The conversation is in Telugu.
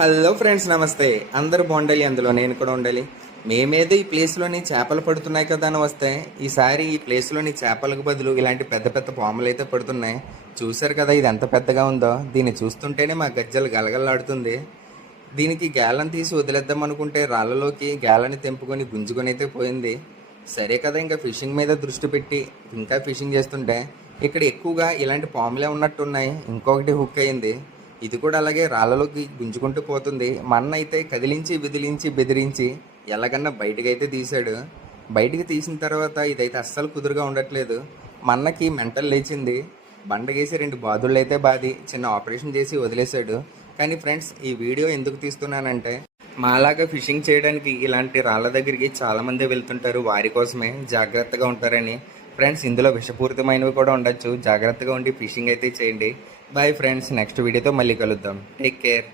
హలో ఫ్రెండ్స్ నమస్తే. అందరూ బాగుండాలి. అందులో నేను కూడా ఉండాలి. మేమేదో ఈ ప్లేస్లోని చేపలు పడుతున్నాయి కదా అని వస్తే ఈసారి ఈ ప్లేస్లోని చేపలకు బదులు ఇలాంటి పెద్ద పెద్ద పాములు అయితే పడుతున్నాయి. చూశారు కదా ఇది ఎంత పెద్దగా ఉందో? దీన్ని చూస్తుంటేనే మా గజ్జలు గలగలాడుతుంది. దీనికి గేలను తీసి వదిలేద్దాం అనుకుంటే రాళ్ళలోకి గేలని తెంపుకొని గుంజుకొని అయితే పోయింది. సరే కదా ఇంకా ఫిషింగ్ మీద దృష్టి పెట్టి ఇంకా ఫిషింగ్ చేస్తుంటే ఇక్కడ ఎక్కువగా ఇలాంటి పాములే ఉన్నట్టున్నాయి. ఇంకొకటి హుక్ అయింది. ఇది కూడా అలాగే రాళ్ళలోకి గుంజుకుంటూ పోతుంది. మన్న అయితే కదిలించి విదిలించి బెదిరించి ఎలాగన్నా బయటకైతే తీశాడు. బయటికి తీసిన తర్వాత ఇదైతే అస్సలు కుదురుగా ఉండట్లేదు. మన్నకి మెంటల్ లేచింది. బండగేసి రెండు బాదుళ్ళు అయితే బాది చిన్న ఆపరేషన్ చేసి వదిలేశాడు. కానీ ఫ్రెండ్స్ ఈ వీడియో ఎందుకు తీస్తున్నానంటే మాలాగా ఫిషింగ్ చేయడానికి ఇలాంటి రాళ్ళ దగ్గరికి చాలామంది వెళ్తుంటారు. వారి కోసమే జాగ్రత్తగా ఉంటారని. ఫ్రెండ్స్ ఇందులో విషపూరితమైనవి కూడా ఉండొచ్చు. జాగ్రత్తగా ఉండి ఫిషింగ్ అయితే చేయండి. బాయ్ ఫ్రెండ్స్ నెక్స్ట్ వీడియోతో మళ్ళీ కలుద్దాం. Take care